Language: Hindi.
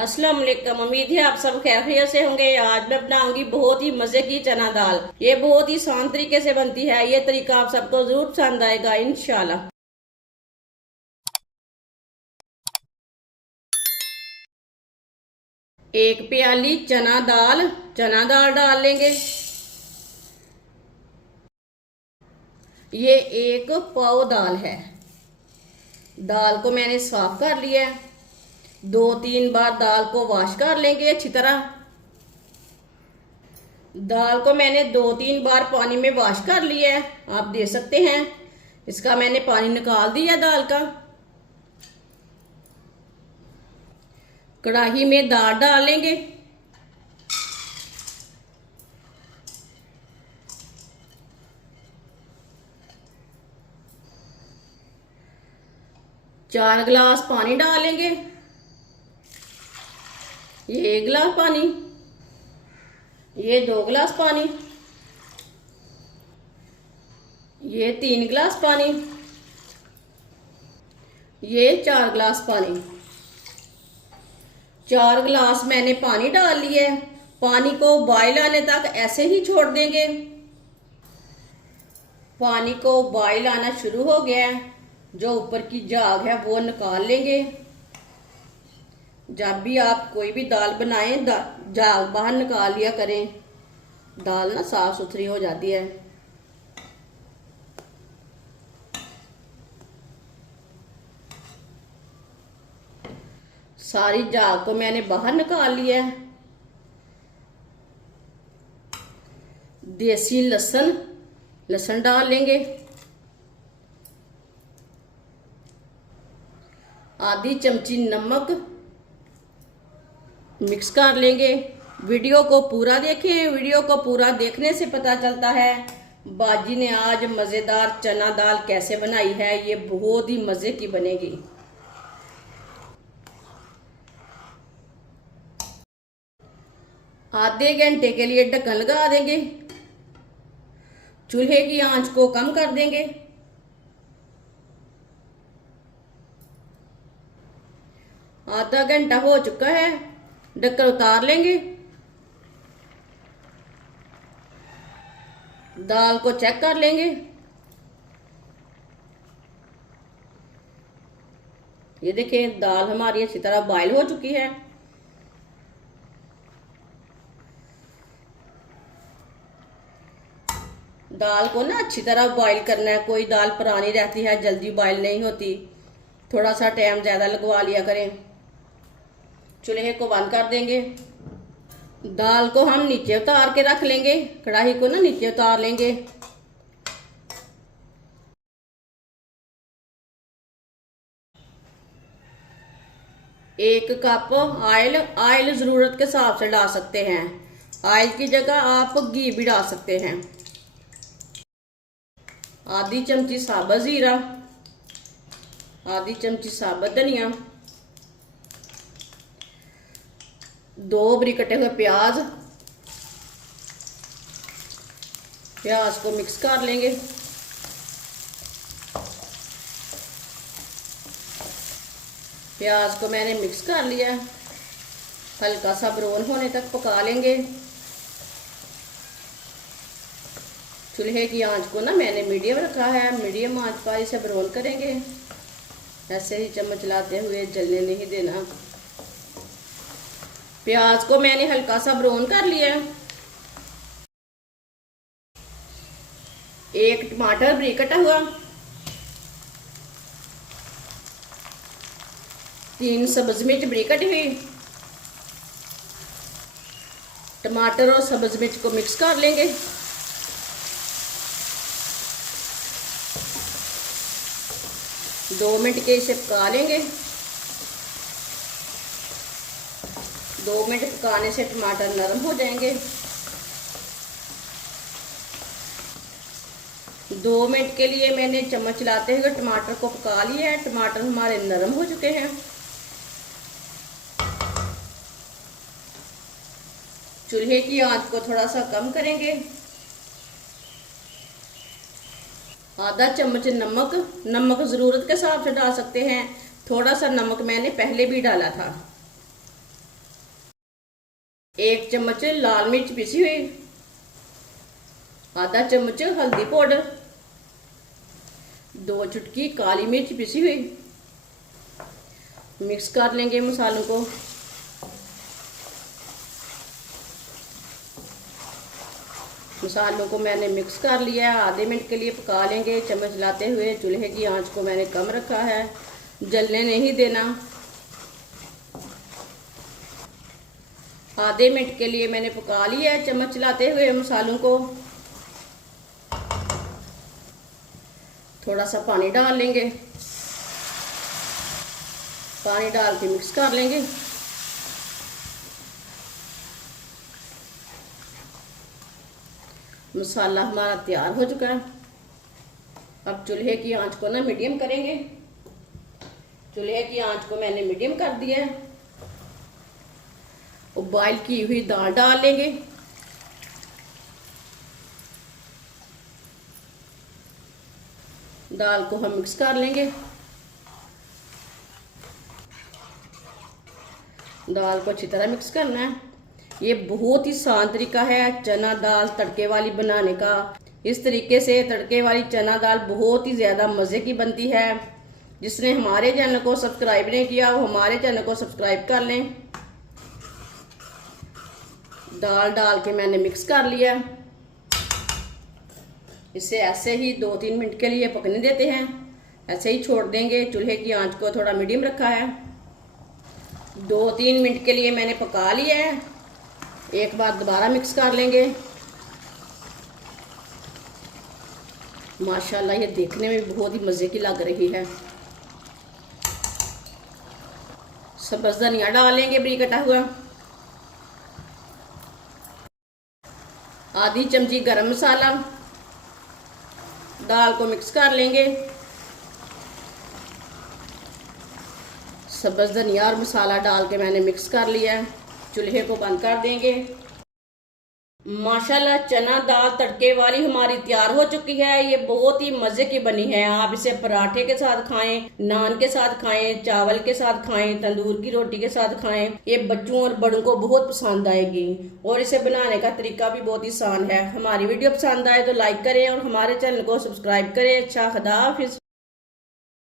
अस्सलाम वालेकुम। उम्मीद है आप सब खैरियत से होंगे। आज मैं बनाऊंगी बहुत ही मजे की चना दाल। ये बहुत ही आसान तरीके से बनती है। ये तरीका आप सबको जरूर पसंद आएगा इंशाल्लाह। एक प्याली चना दाल डाल लेंगे। ये एक पाव दाल है। दाल को मैंने साफ कर लिया है। 2-3 बार दाल को वॉश कर लेंगे अच्छी तरह। दाल को मैंने 2-3 बार पानी में वॉश कर लिया है, आप देख सकते हैं। इसका मैंने पानी निकाल दिया दाल का। कढ़ाई में दाल डालेंगे। चार गिलास पानी डालेंगे। ये 1 गिलास पानी, ये 2 गिलास पानी, ये 3 गिलास पानी, ये 4 गिलास पानी। 4 गिलास मैंने पानी डाल लिया है। पानी को बॉयल आने तक ऐसे ही छोड़ देंगे। पानी को बॉयल आना शुरू हो गया है। जो ऊपर की झाग है वो निकाल लेंगे। जब भी आप कोई भी दाल बनाएं, झाग बाहर निकाल लिया करें। दाल ना साफ सुथरी हो जाती है। सारी झाग को मैंने बाहर निकाल लिया है। देसी लहसुन डाल लेंगे। आधी चमची नमक मिक्स कर लेंगे। वीडियो को पूरा देखें। वीडियो को पूरा देखने से पता चलता है बाजी ने आज मज़ेदार चना दाल कैसे बनाई है। ये बहुत ही मज़े की बनेगी। आधे घंटे के लिए ढक्कन लगा देंगे। चूल्हे की आंच को कम कर देंगे। आधा घंटा हो चुका है। ढक्कन उतार लेंगे। दाल को चेक कर लेंगे। ये देखें, दाल हमारी अच्छी तरह बॉयल हो चुकी है। दाल को ना अच्छी तरह बॉईल करना है। कोई दाल पुरानी रहती है, जल्दी बॉईल नहीं होती। थोड़ा सा टाइम ज़्यादा लगवा लिया करें। चूल्हे को बंद कर देंगे। दाल को हम नीचे उतार के रख लेंगे। कढ़ाई को ना नीचे उतार लेंगे। एक कप ऑयल ज़रूरत के हिसाब से डाल सकते हैं। ऑयल की जगह आप घी भी डाल सकते हैं। आधी चमची साबुत जीरा, आधी चमची साबुत धनिया, 2 बारीक कटे हुए प्याज। प्याज को मिक्स कर लेंगे। प्याज को मैंने मिक्स कर लिया। हल्का सा ब्राउन होने तक पका लेंगे। चूल्हे की आंच को ना मैंने मीडियम रखा है। मीडियम आंच पर इसे ब्राउन करेंगे। ऐसे ही चम्मच चलाते हुए जलने नहीं देना। प्याज को मैंने हल्का सा ब्राउन कर लिया। एक टमाटर बारीक कटा हुआ, 3 सब्ज मिर्च बारीक कटी हुई। टमाटर और सब्ज मिर्च को मिक्स कर लेंगे। दो मिनट के इसे पका लेंगे। 2 मिनट पकाने से टमाटर नरम हो जाएंगे। 2 मिनट के लिए मैंने चम्मच चलाते हुए टमाटर को पका लिया है। टमाटर हमारे नरम हो चुके हैं। चूल्हे की आंच को थोड़ा सा कम करेंगे। आधा चम्मच नमक ज़रूरत के हिसाब से डाल सकते हैं। थोड़ा सा नमक मैंने पहले भी डाला था। 1 चम्मच लाल मिर्च पिसी हुई, आधा चम्मच हल्दी पाउडर, 2 चुटकी काली मिर्च पिसी हुई। मिक्स कर लेंगे मसालों को। मसालों को मैंने मिक्स कर लिया है। आधे मिनट के लिए पका लेंगे चम्मच लाते हुए। चूल्हे की आंच को मैंने कम रखा है, जलने नहीं देना। आधे मिनट के लिए मैंने पका लिया है चम्मच चलाते हुए मसालों को। थोड़ा सा पानी डाल लेंगे, पानी डाल के मिक्स कर लेंगे। मसाला हमारा तैयार हो चुका है। अब चूल्हे की आंच को ना मीडियम करेंगे। चूल्हे की आंच को मैंने मीडियम कर दिया है। बॉईल की हुई दाल डाल लेंगे। दाल को हम मिक्स कर लेंगे। दाल को अच्छी तरह मिक्स करना है। ये बहुत ही आसान तरीका है चना दाल तड़के वाली बनाने का। इस तरीके से तड़के वाली चना दाल बहुत ही ज़्यादा मज़े की बनती है। जिसने हमारे चैनल को सब्सक्राइब नहीं किया वो हमारे चैनल को सब्सक्राइब कर लें। दाल डाल के मैंने मिक्स कर लिया। इसे ऐसे ही 2-3 मिनट के लिए पकने देते हैं। ऐसे ही छोड़ देंगे। चूल्हे की आंच को थोड़ा मीडियम रखा है। 2-3 मिनट के लिए मैंने पका लिया है। एक बार दोबारा मिक्स कर लेंगे। माशाल्लाह ये देखने में बहुत ही मज़े की लग रही है। सब्ज़ धनिया डाल लेंगे बारीक कटा हुआ। आधी चमची गरम मसाला। दाल को मिक्स कर लेंगे। सब्ज़ धनिया और मसाला डाल के मैंने मिक्स कर लिया है। चूल्हे को बंद कर देंगे। माशाल्लाह चना दाल तड़के वाली हमारी तैयार हो चुकी है। ये बहुत ही मजे की बनी है। आप इसे पराठे के साथ खाएं, नान के साथ खाएं, चावल के साथ खाएं, तंदूर की रोटी के साथ खाएं। ये बच्चों और बड़ों को बहुत पसंद आएगी और इसे बनाने का तरीका भी बहुत ही आसान है। हमारी वीडियो पसंद आए तो लाइक करें और हमारे चैनल को सब्सक्राइब करें। अच्छा, खुदा हाफिज।